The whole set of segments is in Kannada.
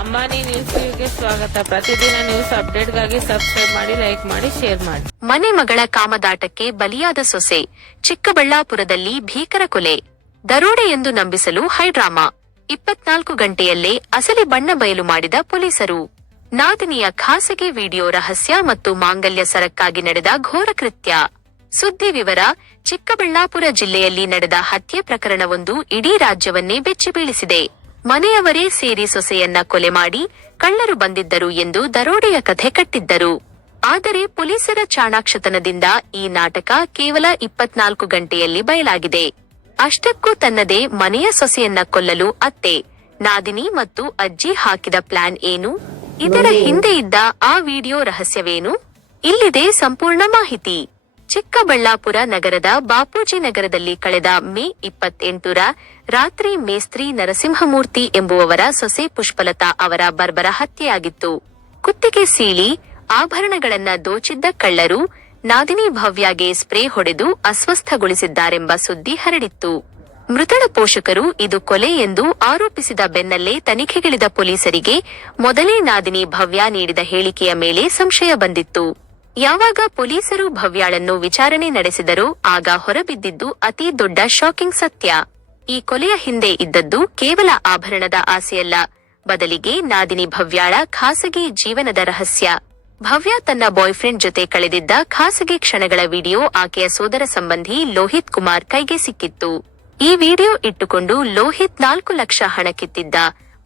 ಅಂಬಾನಿ ನ್ಯೂಸ್ ಟಿವಿಗೆ ಸ್ವಾಗತ. ಪ್ರತಿದಿನ ನ್ಯೂಸ್ ಅಪ್ಡೇಟ್ಗಾಗಿ ಸಬ್ಸ್ಕ್ರೈಬ್ ಮಾಡಿ, ಲೈಕ್ ಮಾಡಿ, ಶೇರ್ ಮಾಡಿ. ಮನೆ ಮಗಳ ಕಾಮದಾಟಕ್ಕೆ ಬಲಿಯಾದ ಸೊಸೆ. ಚಿಕ್ಕಬಳ್ಳಾಪುರದಲ್ಲಿ ಭೀಕರ ಕೊಲೆ. ದರೋಡೆ ಎಂದು ನಂಬಿಸಲು ಹೈಡ್ರಾಮಾ. 24 ಗಂಟೆಯಲ್ಲೇ ಅಸಲಿ ಬಣ್ಣ ಬಯಲು ಮಾಡಿದ ಪೊಲೀಸರು. ನಾದಿನಿಯ ಖಾಸಗಿ ವಿಡಿಯೋ ರಹಸ್ಯ ಮತ್ತು ಮಾಂಗಲ್ಯ ಸರಕ್ಕಾಗಿ ನಡೆದ ಘೋರ ಕೃತ್ಯ. ಸುದ್ದಿ ವಿವರ. ಚಿಕ್ಕಬಳ್ಳಾಪುರ ಜಿಲ್ಲೆಯಲ್ಲಿ ನಡೆದ ಹತ್ಯೆ ಪ್ರಕರಣವೊಂದು ಇಡೀ ರಾಜ್ಯವನ್ನೇ ಬೆಚ್ಚಿಬೀಳಿಸಿದೆ. ಮನೆಯವರೇ ಸೇರಿ ಸೊಸೆಯನ್ನ ಕೊಲೆ ಮಾಡಿ ಕಳ್ಳರು ಬಂದಿದ್ದರು ಎಂದು ದರೋಡೆಯ ಕಥೆ ಕಟ್ಟಿದ್ದರು. ಆದರೆ ಪೊಲೀಸರ ಚಾಣಾಕ್ಷತನದಿಂದ ಈ ನಾಟಕ ಕೇವಲ 24 ಗಂಟೆಯಲ್ಲಿ ಬಯಲಾಗಿದೆ. ಅಷ್ಟಕ್ಕೂ ತನ್ನದೇ ಮನೆಯ ಸೊಸೆಯನ್ನ ಕೊಲ್ಲಲು ಅತ್ತೆ, ನಾದಿನಿ ಮತ್ತು ಅಜ್ಜಿ ಹಾಕಿದ ಪ್ಲಾನ್ ಏನು? ಇದರ ಹಿಂದೆ ಇದ್ದ ಆ ವಿಡಿಯೋ ರಹಸ್ಯವೇನು? ಇಲ್ಲಿದೆ ಸಂಪೂರ್ಣ ಮಾಹಿತಿ. ಚಿಕ್ಕಬಳ್ಳಾಪುರ ನಗರದ ಬಾಪೂಜಿ ನಗರದಲ್ಲಿ ಕಳೆದ ಮೇ 28ರ ರಾತ್ರಿ ಮೇಸ್ತ್ರಿ ನರಸಿಂಹಮೂರ್ತಿ ಎಂಬುವವರ ಸೊಸೆ ಪುಷ್ಪಲತಾ ಅವರ ಬರ್ಬರ ಹತ್ಯೆಯಾಗಿತ್ತು. ಕುತ್ತಿಗೆ ಸೀಳಿ ಆಭರಣಗಳನ್ನ ದೋಚಿದ್ದ ಕಳ್ಳರು ನಾದಿನಿ ಭವ್ಯಾಗೆ ಸ್ಪ್ರೇ ಹೊಡೆದು ಅಸ್ವಸ್ಥಗೊಳಿಸಿದ್ದಾರೆಂಬ ಸುದ್ದಿ ಹರಡಿತ್ತು. ಮೃತಳ ಪೋಷಕರು ಇದು ಕೊಲೆ ಎಂದು ಆರೋಪಿಸಿದ ಬೆನ್ನಲ್ಲೇ ತನಿಖೆಗಿಳಿದ ಪೊಲೀಸರಿಗೆ ಮೊದಲೇ ನಾದಿನಿ ಭವ್ಯ ನೀಡಿದ ಹೇಳಿಕೆಯ ಮೇಲೆ ಸಂಶಯ ಬಂದಿತ್ತು. ಯಾವಾಗ ಪೊಲೀಸರು ಭವ್ಯಾಳನ್ನು ವಿಚಾರಣೆ ನಡೆಸಿದರೋ ಆಗ ಹೊರಬಿದ್ದಿದ್ದು ಅತಿ ದೊಡ್ಡ ಶಾಕಿಂಗ್ ಸತ್ಯ. ಈ ಕೊಲೆಯ ಹಿಂದೆ ಇದ್ದದ್ದು ಕೇವಲ ಆಭರಣದ ಆಸೆಯಲ್ಲ, ಬದಲಿಗೆ ನಾದಿನಿ ಭವ್ಯಾಳ ಖಾಸಗಿ ಜೀವನದ ರಹಸ್ಯ. ಭವ್ಯ ತನ್ನ ಬಾಯ್ಫ್ರೆಂಡ್ ಜೊತೆ ಕಳೆದಿದ್ದ ಖಾಸಗಿ ಕ್ಷಣಗಳ ವಿಡಿಯೋ ಆಕೆಯ ಸೋದರ ಸಂಬಂಧಿ ಲೋಹಿತ್ ಕುಮಾರ್ ಕೈಗೆ ಸಿಕ್ಕಿತ್ತು. ಈ ವಿಡಿಯೋ ಇಟ್ಟುಕೊಂಡು ಲೋಹಿತ್ 4 ಲಕ್ಷ ಹಣ ಕಿತ್ತಿದ್ದ,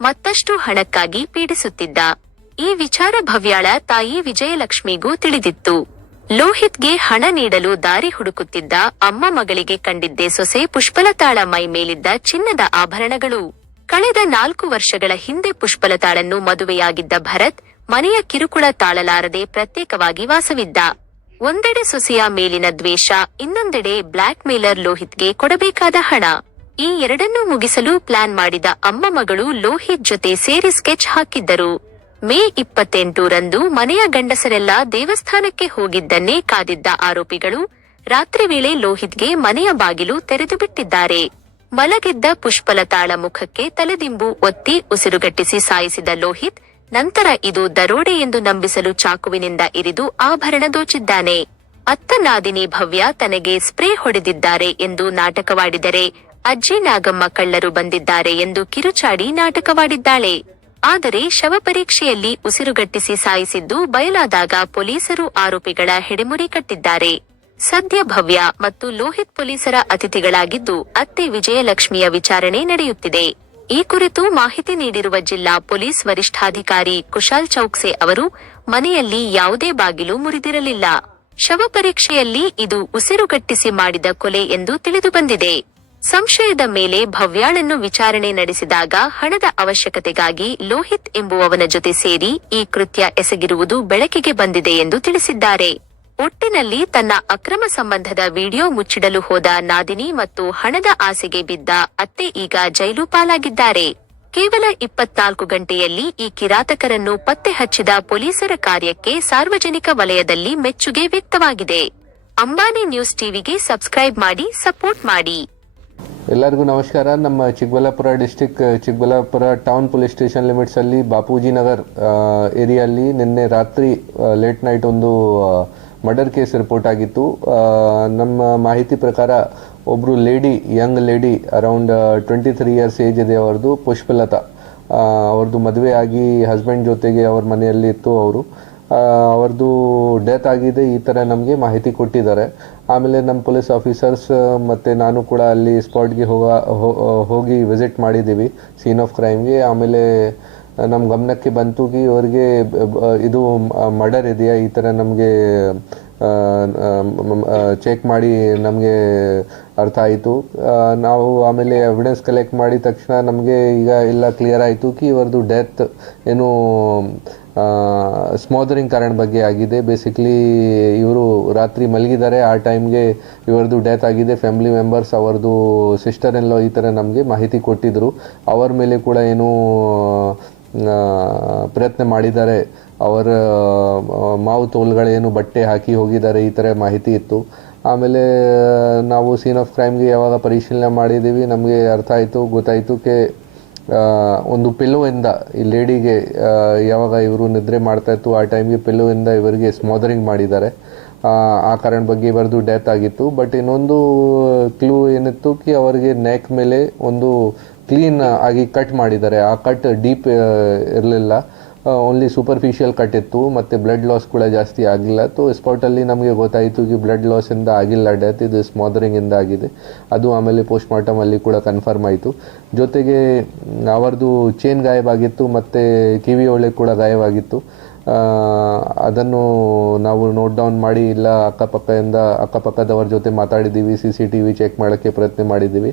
ಮತ್ತಷ್ಟು ಹಣಕ್ಕಾಗಿ ಪೀಡಿಸುತ್ತಿದ್ದ. ಈ ವಿಚಾರ ಭವ್ಯಾಳ ತಾಯಿ ವಿಜಯಲಕ್ಷ್ಮಿಗೂ ತಿಳಿದಿತ್ತು. ಲೋಹಿತ್ಗೆ ಹಣ ನೀಡಲು ದಾರಿ ಹುಡುಕುತ್ತಿದ್ದ ಅಮ್ಮ ಮಗಳಿಗೆ ಕಂಡಿದ್ದೇ ಸೊಸೆ ಪುಷ್ಪಲತಾಳ ಮೈ ಮೇಲಿದ್ದ ಚಿನ್ನದ ಆಭರಣಗಳು. ಕಳೆದ 4 ವರ್ಷಗಳ ಹಿಂದೆ ಪುಷ್ಪಲತಾಳನ್ನು ಮದುವೆಯಾಗಿದ್ದ ಭರತ್ ಮನೆಯ ಕಿರುಕುಳ ತಾಳಲಾರದೆ ಪ್ರತ್ಯೇಕವಾಗಿ ವಾಸವಿದ್ದ. ಒಂದೆಡೆ ಸೊಸೆಯ ಮೇಲಿನ ದ್ವೇಷ, ಇನ್ನೊಂದೆಡೆ ಬ್ಲಾಕ್ ಮೇಲರ್ ಲೋಹಿತ್ಗೆ ಕೊಡಬೇಕಾದ ಹಣ. ಈ ಎರಡನ್ನೂ ಮುಗಿಸಲು ಪ್ಲಾನ್ ಮಾಡಿದ ಅಮ್ಮ ಮಗಳು ಲೋಹಿತ್ ಜೊತೆ ಸೇರಿ ಸ್ಕೆಚ್ ಹಾಕಿದ್ದರು. ಮೇ 28ರಂದು ಮನೆಯ ಗಂಡಸರೆಲ್ಲ ದೇವಸ್ಥಾನಕ್ಕೆ ಹೋಗಿದ್ದನ್ನೇ ಕಾದಿದ್ದ ಆರೋಪಿಗಳು ರಾತ್ರಿ ವೇಳೆ ಲೋಹಿತ್ಗೆ ಮನೆಯ ಬಾಗಿಲು ತೆರೆದು ಬಿಟ್ಟಿದ್ದಾರೆ. ಮಲಗಿದ್ದ ಪುಷ್ಪಲತಾಳ ಮುಖಕ್ಕೆ ತಲೆದಿಂಬು ಒತ್ತಿ ಉಸಿರುಗಟ್ಟಿಸಿ ಸಾಯಿಸಿದ ಲೋಹಿತ್ ನಂತರ ಇದು ದರೋಡೆ ಎಂದು ನಂಬಿಸಲು ಚಾಕುವಿನಿಂದ ಇರಿದು ಆಭರಣ ದೋಚಿದ್ದಾನೆ. ಅತ್ತ ನಾದಿನಿ ಭವ್ಯ ತನಗೆ ಸ್ಪ್ರೇ ಹೊಡೆದಿದ್ದಾರೆ ಎಂದು ನಾಟಕವಾಡಿದರೆ, ಅಜ್ಜಿ ನಾಗಮ್ಮ ಕಳ್ಳರು ಬಂದಿದ್ದಾರೆ ಎಂದು ಕಿರುಚಾಡಿ ನಾಟಕವಾಡಿದ್ದಾಳೆ. ಆದರೆ ಶವ ಪರೀಕ್ಷೆಯಲ್ಲಿ ಉಸಿರುಗಟ್ಟಿಸಿ ಸಾಯಿಸಿದ್ದು ಬಯಲಾದಾಗ ಪೊಲೀಸರು ಆರೋಪಿಗಳ ಹೆಡೆಮುರಿ ಕಟ್ಟಿದ್ದಾರೆ. ಸದ್ಯ ಭವ್ಯ ಮತ್ತು ಲೋಹಿತ್ ಪೊಲೀಸರ ಅತಿಥಿಗಳಾಗಿದ್ದು ಅತ್ತೆ ವಿಜಯಲಕ್ಷ್ಮಿಯ ವಿಚಾರಣೆ ನಡೆಯುತ್ತಿದೆ. ಈ ಕುರಿತು ಮಾಹಿತಿ ನೀಡಿರುವ ಜಿಲ್ಲಾ ಪೊಲೀಸ್ ವರಿಷ್ಠಾಧಿಕಾರಿ ಕುಶಾಲ್ ಚೌಕ್ಸೆ ಅವರು, ಮನೆಯಲ್ಲಿ ಯಾವುದೇ ಬಾಗಿಲು ಮುರಿದಿರಲಿಲ್ಲ. ಶವ ಪರೀಕ್ಷೆಯಲ್ಲಿ ಇದು ಉಸಿರುಗಟ್ಟಿಸಿ ಮಾಡಿದ ಕೊಲೆ ಎಂದು ತಿಳಿದುಬಂದಿದೆ. ಸಂಶಯದ ಮೇಲೆ ಭವ್ಯಾಳನ್ನು ವಿಚಾರಣೆ ನಡೆಸಿದಾಗ ಹಣದ ಅವಶ್ಯಕತೆಗಾಗಿ ಲೋಹಿತ್ ಎಂಬುವವನ ಜೊತೆ ಸೇರಿ ಈ ಕೃತ್ಯ ಎಸಗಿರುವುದು ಬೆಳಕಿಗೆ ಬಂದಿದೆ ಎಂದು ತಿಳಿಸಿದ್ದಾರೆ. ಒಟ್ಟಿನಲ್ಲಿ ತನ್ನ ಅಕ್ರಮ ಸಂಬಂಧದ ವಿಡಿಯೋ ಮುಚ್ಚಿಡಲು ಹೋದ ನಾದಿನಿ ಮತ್ತು ಹಣದ ಆಸೆಗೆ ಬಿದ್ದ ಅತ್ತೆ ಈಗ ಜೈಲು ಪಾಲಾಗಿದ್ದಾರೆ. ಕೇವಲ 24 ಗಂಟೆಯಲ್ಲಿ ಈ ಕಿರಾತಕರನ್ನು ಪತ್ತೆ ಹಚ್ಚಿದ ಪೊಲೀಸರ ಕಾರ್ಯಕ್ಕೆ ಸಾರ್ವಜನಿಕ ವಲಯದಲ್ಲಿ ಮೆಚ್ಚುಗೆ ವ್ಯಕ್ತವಾಗಿದೆ. ಅಂಬಾನಿ ನ್ಯೂಸ್ ಟಿವಿಗೆ ಸಬ್ಸ್ಕ್ರೈಬ್ ಮಾಡಿ, ಸಪೋರ್ಟ್ ಮಾಡಿ. ಎಲ್ಲರಿಗೂ ನಮಸ್ಕಾರ. ನಮ್ಮ Chikkaballapura district Chikkaballapura town police station limits ಅಲ್ಲಿ ಬಾಪೂಜಿ ನಗರ್ ಏರಿಯಲ್ಲಿ ನಿನ್ನೆ ರಾತ್ರಿ ಲೇಟ್ ನೈಟ್ ಒಂದು ಮರ್ಡರ್ ಕೇಸ್ ರಿಪೋರ್ಟ್ ಆಗಿತ್ತು. ನಮ್ಮ ಮಾಹಿತಿ ಪ್ರಕಾರ ಒಬ್ರು young lady around 23 years age ಇದೆ ಅವರದು, ಪುಷ್ಪಲತಾ. ಅವ್ರದ್ದು ಮದುವೆ ಆಗಿ ಹಸ್ಬೆಂಡ್ ಜೊತೆಗೆ ಅವ್ರ ಮನೆಯಲ್ಲಿ ಇತ್ತು. ಅವ್ರದ್ದು ಡೆತ್ ಆಗಿದೆ, ಈ ಥರ ನಮಗೆ ಮಾಹಿತಿ ಕೊಟ್ಟಿದ್ದಾರೆ. ಆಮೇಲೆ ನಮ್ಮ ಪೊಲೀಸ್ ಆಫೀಸರ್ಸ್ ಮತ್ತು ನಾನು ಕೂಡ ಅಲ್ಲಿ ಸ್ಪಾಟ್ಗೆ ಹೋಗಿ ವಿಸಿಟ್ ಮಾಡಿದ್ದೀವಿ ಸೀನ್ ಆಫ್ ಕ್ರೈಮ್ಗೆ. ಆಮೇಲೆ ನಮ್ಮ ಗಮನಕ್ಕೆ ಬಂತು ಕಿ ಅವ್ರಿಗೆ ಇದು ಮರ್ಡರ್ ಇದೆಯಾ ಈ ಥರ ನಮಗೆ ಚೆಕ್ ಮಾಡಿ ನಮಗೆ ಅರ್ಥ ಆಯಿತು. ನಾವು ಆಮೇಲೆ ಎವಿಡೆನ್ಸ್ ಕಲೆಕ್ಟ್ ಮಾಡಿದ ತಕ್ಷಣ ನಮಗೆ ಈಗ ಎಲ್ಲ ಕ್ಲಿಯರ್ ಆಯಿತು ಕಿ ಇವ್ರದ್ದು ಡೆತ್ ಏನು ಸ್ಮೋದರಿಂಗ್ ಕಾರಣ ಬಗ್ಗೆ ಆಗಿದೆ. ಬೇಸಿಕ್ಲಿ ಇವರು ರಾತ್ರಿ ಮಲಗಿದ್ದಾರೆ, ಆ ಟೈಮ್ಗೆ ಇವ್ರದ್ದು ಡೆತ್ ಆಗಿದೆ. ಫ್ಯಾಮಿಲಿ ಮೆಂಬರ್ಸ್ ಅವ್ರದ್ದು ಸಿಸ್ಟರ್ ಇನ್ ಲಾ ಈ ಥರ ನಮಗೆ ಮಾಹಿತಿ ಕೊಟ್ಟಿದ್ರು. ಅವರ ಮೇಲೆ ಕೂಡ ಏನು ಪ್ರಯತ್ನ ಮಾಡಿದ್ದಾರೆ, ಅವರ ಮಾವು ತೋಲ್ಗಳೇನು ಬಟ್ಟೆ ಹಾಕಿ ಹೋಗಿದ್ದಾರೆ ಈ ಥರ ಮಾಹಿತಿ ಇತ್ತು. ಆಮೇಲೆ ನಾವು ಸೀನ್ ಆಫ್ ಕ್ರೈಮ್ಗೆ ಯಾವಾಗ ಪರಿಶೀಲನೆ ಮಾಡಿದ್ದೀವಿ ನಮಗೆ ಗೊತ್ತಾಯಿತು ಕೆ ಒಂದು ಪಿಲ್ಲೋಯಿಂದ ಈ ಲೇಡಿಗೆ ಯಾವಾಗ ಇವರು ನಿದ್ರೆ ಮಾಡ್ತಾಯಿತ್ತು ಆ ಟೈಮ್ಗೆ ಪಿಲ್ಲೋಯಿಂದ ಇವರಿಗೆ ಸ್ಮಾದರಿಂಗ್ ಮಾಡಿದ್ದಾರೆ. ಆ ಕಾರಣ ಬಗ್ಗೆ ಇವರದು ಡೆತ್ ಆಗಿತ್ತು. ಬಟ್ ಇನ್ನೊಂದು ಕ್ಲೂ ಏನಿತ್ತು ಕಿ ಅವರಿಗೆ ನೆಕ್ ಮೇಲೆ ಒಂದು ಕ್ಲೀನ್ ಆಗಿ ಕಟ್ ಮಾಡಿದ್ದಾರೆ. ಆ ಕಟ್ ಡೀಪ್ ಇರಲಿಲ್ಲ, ಓನ್ಲಿ ಸೂಪರ್ಫಿಷಿಯಲ್ ಕಟ್ ಇತ್ತು ಮತ್ತು ಬ್ಲಡ್ ಲಾಸ್ ಕೂಡ ಜಾಸ್ತಿ ಆಗಲಿಲ್ಲ. ಸ್ಪಾಟಲ್ಲಿ ನಮಗೆ ಗೊತ್ತಾಯಿತು ಕಿ ಬ್ಲಡ್ ಲಾಸಿಂದ ಆಗಿಲ್ಲ ಡೆತ್, ಇದು ಸ್ಮಾದರಿಂಗಿಂದ ಆಗಿದೆ. ಅದು ಆಮೇಲೆ ಪೋಸ್ಟ್ಮಾರ್ಟಮಲ್ಲಿ ಕೂಡ ಕನ್ಫರ್ಮ್ ಆಯಿತು. ಜೊತೆಗೆ ಅವರದು ಚೇನ್ ಗಾಯವಾಗಿತ್ತು ಮತ್ತು ಕಿವಿ ಒಳ್ಳೆ ಕೂಡ ಗಾಯವಾಗಿತ್ತು. ಅದನ್ನು ನಾವು ನೋಟ್ ಡೌನ್ ಮಾಡಿ ಇಲ್ಲ ಅಕ್ಕಪಕ್ಕದವ್ರ ಜೊತೆ ಮಾತಾಡಿದ್ದೀವಿ, CCTV ಚೆಕ್ ಮಾಡೋಕ್ಕೆ ಪ್ರಯತ್ನ ಮಾಡಿದ್ದೀವಿ.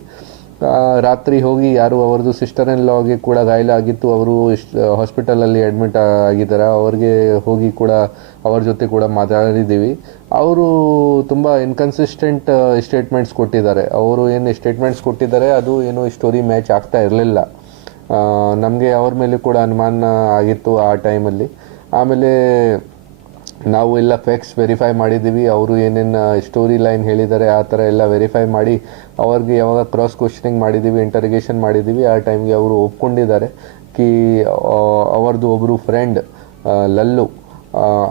ರಾತ್ರಿ ಹೋಗಿ ಯಾರು ಅವ್ರದ್ದು ಸಿಸ್ಟರ್ ಇನ್ ಲಾಗೆ ಕೂಡ ಗಾಯ ಆಗಿತ್ತು, ಅವರು ಹಾಸ್ಪಿಟಲಲ್ಲಿ ಅಡ್ಮಿಟ್ ಆಗಿದ್ದಾರೆ. ಅವ್ರಿಗೆ ಹೋಗಿ ಕೂಡ ಅವ್ರ ಜೊತೆ ಕೂಡ ಮಾತಾಡಿದ್ದೀವಿ. ಅವರು ತುಂಬ ಇನ್ಕನ್ಸಿಸ್ಟೆಂಟ್ ಸ್ಟೇಟ್ಮೆಂಟ್ಸ್ ಕೊಟ್ಟಿದ್ದಾರೆ. ಅವರು ಏನು ಸ್ಟೇಟ್ಮೆಂಟ್ಸ್ ಕೊಟ್ಟಿದ್ದಾರೆ ಅದು ಏನು ಸ್ಟೋರಿ ಮ್ಯಾಚ್ ಆಗ್ತಾ ಇರಲಿಲ್ಲ. ನಮಗೆ ಅವ್ರ ಮೇಲೆ ಕೂಡ ಅನುಮಾನ ಆಗಿತ್ತು ಆ ಟೈಮಲ್ಲಿ. ಆಮೇಲೆ ನಾವು ಎಲ್ಲ ಫ್ಯಾಕ್ಟ್ಸ್ ವೆರಿಫೈ ಮಾಡಿದ್ದೀವಿ. ಅವರು ಏನೇನು ಸ್ಟೋರಿ ಲೈನ್ ಹೇಳಿದ್ದಾರೆ ಆ ಥರ ಎಲ್ಲ ವೆರಿಫೈ ಮಾಡಿ ಅವ್ರಿಗೆ ಯಾವಾಗ ಕ್ರಾಸ್ ಕ್ವಶನಿಂಗ್ ಮಾಡಿದ್ದೀವಿ, ಇಂಟರ್ಗೇಷನ್ ಮಾಡಿದ್ದೀವಿ, ಆ ಟೈಮ್ಗೆ ಅವರು ಒಪ್ಕೊಂಡಿದ್ದಾರೆ ಕಿ ಅವ್ರದ್ದು ಒಬ್ಬರು ಫ್ರೆಂಡ್ ಲಲ್ಲು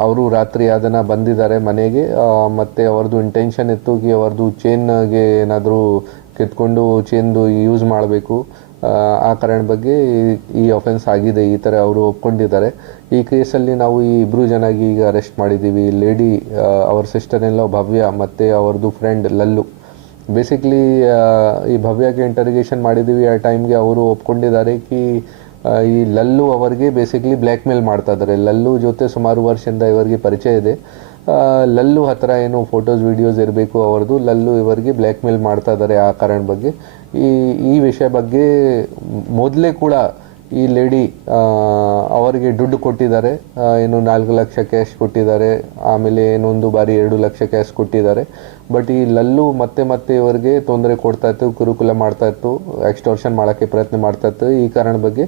ಅವರು ರಾತ್ರಿ ಅದನ್ನು ಬಂದಿದ್ದಾರೆ ಮನೆಗೆ. ಮತ್ತು ಅವ್ರದ್ದು ಇಂಟೆನ್ಷನ್ ಇತ್ತು ಕಿ ಅವ್ರದ್ದು ಚೇನ್ಗೆ ಏನಾದರೂ ಕಿತ್ಕೊಂಡು ಚೇನ್ದು ಯೂಸ್ ಮಾಡಬೇಕು. ಆ ಕಾರಣ ಬಗ್ಗೆ ಈ ಅಫೆನ್ಸ್ ಆಗಿದೆ, ಈ ಥರ ಅವರು ಒಪ್ಕೊಂಡಿದ್ದಾರೆ. ಈ ಕೇಸಲ್ಲಿ ನಾವು ಈ ಇಬ್ಬರು ಜನಾಗಿ ಈಗ ಅರೆಸ್ಟ್ ಮಾಡಿದ್ದೀವಿ. ಲೇಡಿ ಅವ್ರ ಸಿಸ್ಟರ್ ಇನ್ ಲಾ ಭವ್ಯ ಮತ್ತು ಅವ್ರದ್ದು ಫ್ರೆಂಡ್ ಲಲ್ಲು. ಬೇಸಿಕ್ಲಿ ಈ ಭವ್ಯಗೆ ಇಂಟರ್ಗೇಷನ್ ಮಾಡಿದ್ದೀವಿ. ಆ ಟೈಮ್ಗೆ ಅವರು ಒಪ್ಕೊಂಡಿದ್ದಾರೆ ಕಿ ಈ ಲಲ್ಲು ಅವರಿಗೆ ಬೇಸಿಕ್ಲಿ ಬ್ಲ್ಯಾಕ್ ಮೇಲ್ ಮಾಡ್ತಾ ಇದ್ದಾರೆ. ಲಲ್ಲು ಜೊತೆ ಸುಮಾರು ವರ್ಷದಿಂದ ಇವರಿಗೆ ಪರಿಚಯ ಇದೆ. ಲಲ್ಲು ಹತ್ರ ಏನು ಫೋಟೋಸ್ ವಿಡಿಯೋಸ್ ಇರಬೇಕು ಅವ್ರದ್ದು, ಲಲ್ಲು ಇವರಿಗೆ ಬ್ಲ್ಯಾಕ್ ಮೇಲ್ ಮಾಡ್ತಾ ಇದ್ದಾರೆ. ಆ ಕಾರಣ ಬಗ್ಗೆ ಈ ವಿಷಯ ಬಗ್ಗೆ ಮೊದಲೇ ಕೂಡ ಈ ಲೇಡಿ ಅವರಿಗೆ ದುಡ್ಡು ಕೊಟ್ಟಿದ್ದಾರೆ. ಏನು 4 ಲಕ್ಷ ಕ್ಯಾಶ್ ಕೊಟ್ಟಿದ್ದಾರೆ, ಆಮೇಲೆ ಇನ್ನೊಂದು ಬಾರಿ 2 ಲಕ್ಷ ಕ್ಯಾಶ್ ಕೊಟ್ಟಿದ್ದಾರೆ. ಬಟ್ ಈ ಲಲ್ಲು ಮತ್ತೆ ಇವರಿಗೆ ತೊಂದರೆ ಕೊಡ್ತಾ ಇತ್ತು, ಕಿರುಕುಳ ಮಾಡ್ತಾ ಇತ್ತು, ಎಕ್ಸ್ಟೋರ್ಷನ್ ಮಾಡೋಕ್ಕೆ ಪ್ರಯತ್ನ ಮಾಡ್ತಾ ಇತ್ತು. ಈ ಕಾರಣ ಬಗ್ಗೆ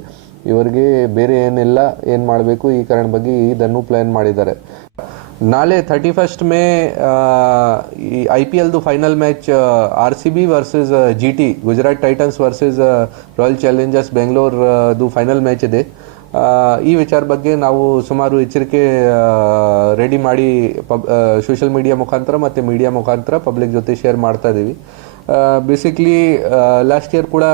ಇವರಿಗೆ ಬೇರೆ ಏನಿಲ್ಲ, ಏನು ಮಾಡಬೇಕು ಈ ಕಾರಣ ಬಗ್ಗೆ ಇದನ್ನು ಪ್ಲ್ಯಾನ್ ಮಾಡಿದ್ದಾರೆ. ನಾಳೆ 31 ಮೇ ಈ IPLದು final match RCB versus GT Gujarat Titans versus Royal Challengers Bengaluru final match ಇದೆ. ಈ ವಿಚಾರ ಬಗ್ಗೆ ನಾವು ಸುಮಾರು ಎಚ್ಚರಿಕೆ ರೆಡಿ ಮಾಡಿ ಸೋಷಿಯಲ್ ಮೀಡಿಯಾ ಮುಖಾಂತರ ಮತ್ತು ಮೀಡಿಯಾ ಮುಖಾಂತರ ಪಬ್ಲಿಕ್ ಜೊತೆ ಶೇರ್ ಮಾಡ್ತಾ ಇದ್ದೀವಿ. ಬೇಸಿಕ್ಲಿ ಲಾಸ್ಟ್ ಇಯರ್ ಕೂಡ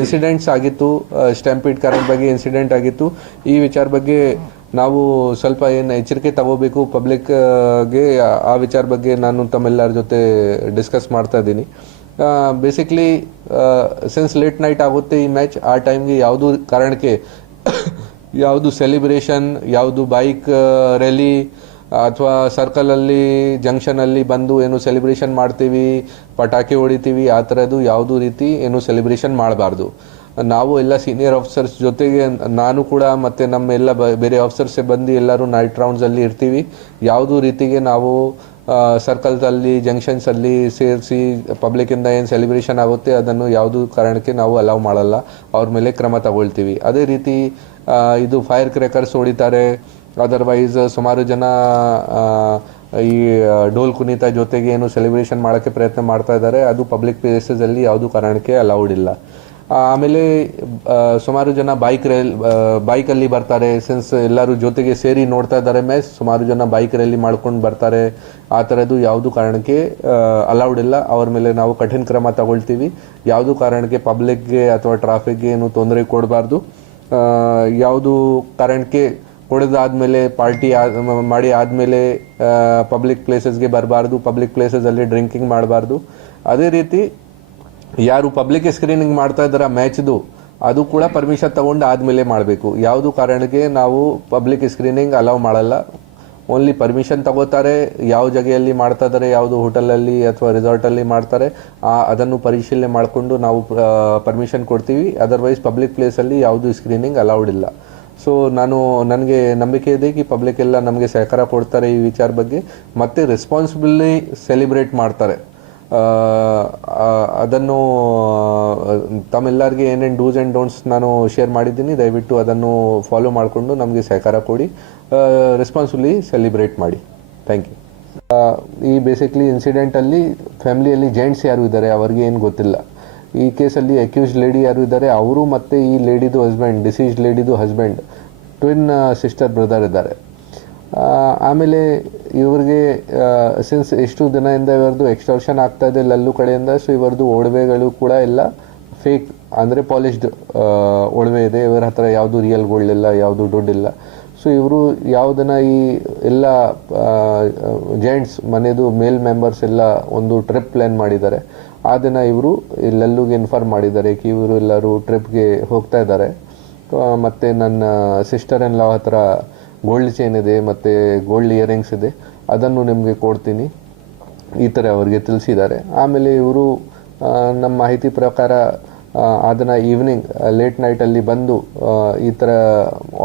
ಇನ್ಸಿಡೆಂಟ್ಸ್ ಆಗಿತ್ತು, ಸ್ಟ್ಯಾಂಪೀಡ್ ಕಾರಣ ಬಗ್ಗೆ ಇನ್ಸಿಡೆಂಟ್ ಆಗಿತ್ತು. ಈ ವಿಚಾರ ಬಗ್ಗೆ ನಾವು ಸ್ವಲ್ಪ ಏನು ಎಚ್ಚರಿಕೆ ತಗೋಬೇಕು ಪಬ್ಲಿಕ್ಗೆ, ಆ ವಿಚಾರ ಬಗ್ಗೆ ನಾನು ತಮ್ಮೆಲ್ಲರ ಜೊತೆ ಡಿಸ್ಕಸ್ ಮಾಡ್ತಾ ಇದ್ದೀನಿ. ಬೇಸಿಕ್ಲಿ ಸಿನ್ಸ್ ಲೇಟ್ ನೈಟ್ ಆಗುತ್ತೆ ಈ ಮ್ಯಾಚ್, ಆ ಟೈಮ್ಗೆ ಯಾವುದು ಕಾರಣಕ್ಕೆ ಯಾವುದು ಸೆಲಿಬ್ರೇಷನ್, ಯಾವುದು ಬೈಕ್ ರ್ಯಾಲಿ ಅಥವಾ ಸರ್ಕಲಲ್ಲಿ ಜಂಕ್ಷನಲ್ಲಿ ಬಂದು ಏನು ಸೆಲಿಬ್ರೇಷನ್ ಮಾಡ್ತೀವಿ, ಪಟಾಕಿ ಹೊಡಿತೀವಿ, ಆ ಥರದ್ದು ಯಾವುದೂ ರೀತಿ ಏನು ಸೆಲಿಬ್ರೇಷನ್ ಮಾಡಬಾರ್ದು. ನಾವು ಎಲ್ಲ ಸೀನಿಯರ್ ಆಫೀಸರ್ಸ್ ಜೊತೆಗೆ ನಾನು ಕೂಡ ಮತ್ತು ನಮ್ಮ ಎಲ್ಲ ಬೇರೆ ಆಫೀಸರ್ಸ್ ಬಂದು ಎಲ್ಲರೂ ನೈಟ್ ರೌಂಡ್ಸಲ್ಲಿ ಇರ್ತೀವಿ. ಯಾವುದೂ ರೀತಿಗೆ ನಾವು ಸರ್ಕಲ್ಸಲ್ಲಿ ಜಂಕ್ಷನ್ಸಲ್ಲಿ ಸೇರಿಸಿ ಪಬ್ಲಿಕ್ಕಿಂದ ಏನು ಸೆಲಿಬ್ರೇಷನ್ ಆಗುತ್ತೆ ಅದನ್ನು ಯಾವುದೂ ಕಾರಣಕ್ಕೆ ನಾವು ಅಲೌ ಮಾಡಲ್ಲ, ಅವ್ರ ಮೇಲೆ ಕ್ರಮ ತಗೊಳ್ತೀವಿ. ಅದೇ ರೀತಿ ಇದು ಫೈರ್ ಕ್ರ್ಯಾಕರ್ಸ್ ಹೊಡಿತಾರೆ, ಅದರ್ವೈಸ್ ಸುಮಾರು ಜನ ಈ ಡೋಲ್ ಕುಣಿತ ಜೊತೆಗೆ ಏನು ಸೆಲಿಬ್ರೇಷನ್ ಮಾಡೋಕ್ಕೆ ಪ್ರಯತ್ನ ಮಾಡ್ತಾ ಇದ್ದಾರೆ, ಅದು ಪಬ್ಲಿಕ್ ಪ್ಲೇಸಸಲ್ಲಿ ಯಾವುದೂ ಕಾರಣಕ್ಕೆ ಅಲೌಡ್ ಇಲ್ಲ. ಆಮೇಲೆ ಸುಮಾರು ಜನ ಬೈಕಲ್ಲಿ ಬರ್ತಾರೆ. ಸಿನ್ಸ್ ಎಲ್ಲರೂ ಜೊತೆಗೆ ಸೇರಿ ನೋಡ್ತಾ ಇದ್ದಾರೆ ಮ್ಯಾಚ್, ಸುಮಾರು ಜನ ಬೈಕ್ ರ್ಯಾಲಿ ಮಾಡ್ಕೊಂಡು ಬರ್ತಾರೆ. ಆ ಥರದ್ದು ಯಾವುದೂ ಕಾರಣಕ್ಕೆ ಅಲೌಡ್ ಇಲ್ಲ. ಅವ್ರ ಮೇಲೆ ನಾವು ಕಠಿಣ ಕ್ರಮ ತಗೊಳ್ತೀವಿ. ಯಾವುದೂ ಕಾರಣಕ್ಕೆ ಪಬ್ಲಿಕ್ಗೆ ಅಥವಾ ಟ್ರಾಫಿಕ್ಗೆ ಏನು ತೊಂದರೆ ಕೊಡಬಾರ್ದು. ಯಾವುದು ಕಾರಣಕ್ಕೆ ಹೊಡೆದಾದ್ಮೇಲೆ ಪಾರ್ಟಿ ಮಾಡಿ ಆದಮೇಲೆ ಪಬ್ಲಿಕ್ ಪ್ಲೇಸಸ್ಗೆ ಬರಬಾರ್ದು, ಪಬ್ಲಿಕ್ ಪ್ಲೇಸಸಲ್ಲಿ ಡ್ರಿಂಕಿಂಗ್ ಮಾಡಬಾರ್ದು. ಅದೇ ರೀತಿ ಯಾರು ಪಬ್ಲಿಕ್ ಸ್ಕ್ರೀನಿಂಗ್ ಮಾಡ್ತಾ ಇದ್ದಾರೆ ಮ್ಯಾಚ್ದು, ಅದು ಕೂಡ ಪರ್ಮಿಷನ್ ತಗೊಂಡು ಆದಮೇಲೆ ಮಾಡಬೇಕು. ಯಾವುದು ಕಾರಣಕ್ಕೆ ನಾವು ಪಬ್ಲಿಕ್ ಸ್ಕ್ರೀನಿಂಗ್ ಅಲೌ ಮಾಡಲ್ಲ. ಓನ್ಲಿ ಪರ್ಮಿಷನ್ ತಗೋತಾರೆ, ಯಾವ ಜಾಗೆಯಲ್ಲಿ ಮಾಡ್ತಾ ಇದ್ದಾರೆ, ಯಾವುದು ಹೋಟೆಲಲ್ಲಿ ಅಥವಾ ರೆಸಾರ್ಟಲ್ಲಿ ಮಾಡ್ತಾರೆ, ಅದನ್ನು ಪರಿಶೀಲನೆ ಮಾಡಿಕೊಂಡು ನಾವು ಪರ್ಮಿಷನ್ ಕೊಡ್ತೀವಿ. ಅದರ್ವೈಸ್ ಪಬ್ಲಿಕ್ ಪ್ಲೇಸಲ್ಲಿ ಯಾವುದು ಸ್ಕ್ರೀನಿಂಗ್ ಅಲೌಡ್ ಇಲ್ಲ. ಸೊ ನನಗೆ ನಂಬಿಕೆ ಇದೆ ಕಿ ಪಬ್ಲಿಕ್ ಎಲ್ಲ ನಮಗೆ ಸಹಕಾರ ಕೊಡ್ತಾರೆ ಈ ವಿಚಾರ ಬಗ್ಗೆ, ಮತ್ತು ರೆಸ್ಪಾನ್ಸಿಬಲಿ ಸೆಲಿಬ್ರೇಟ್ ಮಾಡ್ತಾರೆ. ಅದನ್ನು ತಮ್ಮೆಲ್ಲರಿಗೆ ಏನೇನು ಡೂಸ್ ಆ್ಯಂಡ್ ಡೋಂಟ್ಸ್ ನಾನು ಶೇರ್ ಮಾಡಿದ್ದೀನಿ, ದಯವಿಟ್ಟು ಅದನ್ನು ಫಾಲೋ ಮಾಡಿಕೊಂಡು ನಮಗೆ ಸಹಕಾರ ಕೊಡಿ, ರೆಸ್ಪಾನ್ಸಿಬಲಿ ಸೆಲಿಬ್ರೇಟ್ ಮಾಡಿ. Thank you. ಈ ಬೇಸಿಕ್ಲಿ ಇನ್ಸಿಡೆಂಟಲ್ಲಿ ಫ್ಯಾಮಿಲಿಯಲ್ಲಿ ಜೆಂಟ್ಸ್ ಯಾರು ಇದ್ದಾರೆ ಅವ್ರಿಗೆ ಏನು ಗೊತ್ತಿಲ್ಲ. ಈ ಕೇಸಲ್ಲಿ ಅಕ್ಯೂಸ್ಡ್ ಲೇಡಿ ಯಾರು ಇದ್ದಾರೆ ಅವರು ಮತ್ತು ಈ ಲೇಡಿದು ಹಸ್ಬೆಂಡ್, ಡಿಸೀಸ್ಡ್ ಲೇಡಿದು ಹಸ್ಬೆಂಡ್ ಟ್ವಿನ್ ಸಿಸ್ಟರ್ ಬ್ರದರ್ ಇದ್ದಾರೆ. ಆಮೇಲೆ ಇವ್ರಿಗೆ ಸಿನ್ಸ್ ಎಷ್ಟು ದಿನದಿಂದ ಇವ್ರದ್ದು ಎಕ್ಸ್ಟೋರ್ಷನ್ ಆಗ್ತಾ ಇದೆ ಲಲ್ಲು ಕಡೆಯಿಂದ, ಸೊ ಇವ್ರದ್ದು ಒಡವೆಗಳು ಕೂಡ ಎಲ್ಲ ಫೇಕ್ ಅಂದರೆ ಪಾಲಿಶ್ಡ್ ಒಡವೆ ಇದೆ. ಇವರ ಹತ್ರ ಯಾವುದು ರಿಯಲ್ ಗೋಲ್ಡ್ ಇಲ್ಲ, ಯಾವುದು ದುಡ್ಡಿಲ್ಲ. ಸೊ ಇವರು ಯಾವುದನ್ನ ಈ ಎಲ್ಲ ಜೆಂಟ್ಸ್ ಮನೆದು ಮೇಲ್ ಮೆಂಬರ್ಸ್ ಎಲ್ಲ ಒಂದು ಟ್ರಿಪ್ ಪ್ಲ್ಯಾನ್ ಮಾಡಿದ್ದಾರೆ. ಆ ದಿನ ಇವರು ಲಲ್ಲುಗೆ ಇನ್ಫಾರ್ಮ್ ಮಾಡಿದ್ದಾರೆ ಕಿ ಇವರು ಎಲ್ಲರೂ ಟ್ರಿಪ್ಗೆ ಹೋಗ್ತಾ ಇದ್ದಾರೆ, ಮತ್ತು ನನ್ನ ಸಿಸ್ಟರ್ ಇನ್ ಲಾ ಹತ್ರ ಗೋಲ್ಡ್ ಚೈನ್ ಇದೆ ಮತ್ತು ಗೋಲ್ಡ್ ಇಯರಿಂಗ್ಸ್ ಇದೆ, ಅದನ್ನು ನಿಮಗೆ ಕೊಡ್ತೀನಿ, ಈ ಥರ ಅವ್ರಿಗೆ ತಿಳಿಸಿದ್ದಾರೆ. ಆಮೇಲೆ ಇವರು ನಮ್ಮ ಮಾಹಿತಿ ಪ್ರಕಾರ ಅದನ್ನು ಈವ್ನಿಂಗ್ ಲೇಟ್ ನೈಟಲ್ಲಿ ಬಂದು ಈ ಥರ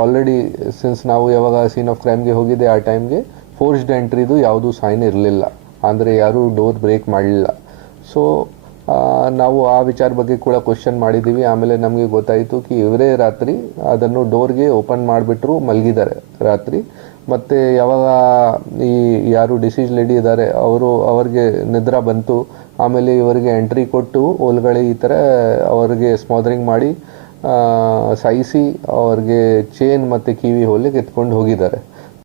ಆಲ್ರೆಡಿ ಸಿನ್ಸ್ ನಾವು ಯಾವಾಗ ಸೀನ್ ಆಫ್ ಕ್ರೈಮ್ಗೆ ಹೋಗಿದ್ದೆ ಆ ಟೈಮ್ಗೆ ಫೋರ್ಸ್ಡ್ ಎಂಟ್ರಿದು ಯಾವುದೂ ಸೈನ್ ಇರಲಿಲ್ಲ, ಅಂದರೆ ಯಾರೂ ಡೋರ್ ಬ್ರೇಕ್ ಮಾಡಲಿಲ್ಲ. ಸೊ ನಾವು ಆ ವಿಚಾರ ಬಗ್ಗೆ ಕೂಡ ಕ್ವಶನ್ ಮಾಡಿದ್ದೀವಿ. ಆಮೇಲೆ ನಮಗೆ ಗೊತ್ತಾಯಿತು ಕಿ ಇವರೇ ರಾತ್ರಿ ಅದನ್ನು ಡೋರ್ಗೆ ಓಪನ್ ಮಾಡಿಬಿಟ್ರು ಮಲಗಿದ್ದಾರೆ ರಾತ್ರಿ. ಮತ್ತು ಯಾವಾಗ ಈ ಯಾರು ಡಿಸೀಸ್ ಲೇಡಿ ಇದ್ದಾರೆ ಅವ್ರಿಗೆ ನಿದ್ರಾ ಬಂತು, ಆಮೇಲೆ ಇವರಿಗೆ ಎಂಟ್ರಿ ಕೊಟ್ಟು ಒಳಗಡೆ ಈ ಥರ ಅವ್ರಿಗೆ ಸ್ಮಾದರಿಂಗ್ ಮಾಡಿ ಸಾಯಿಸಿ ಅವ್ರಿಗೆ ಚೇನ್ ಮತ್ತು ಕಿವಿ ಹೊಲಿಗೆ ಎತ್ಕೊಂಡು ಹೋಗಿದ್ದಾರೆ.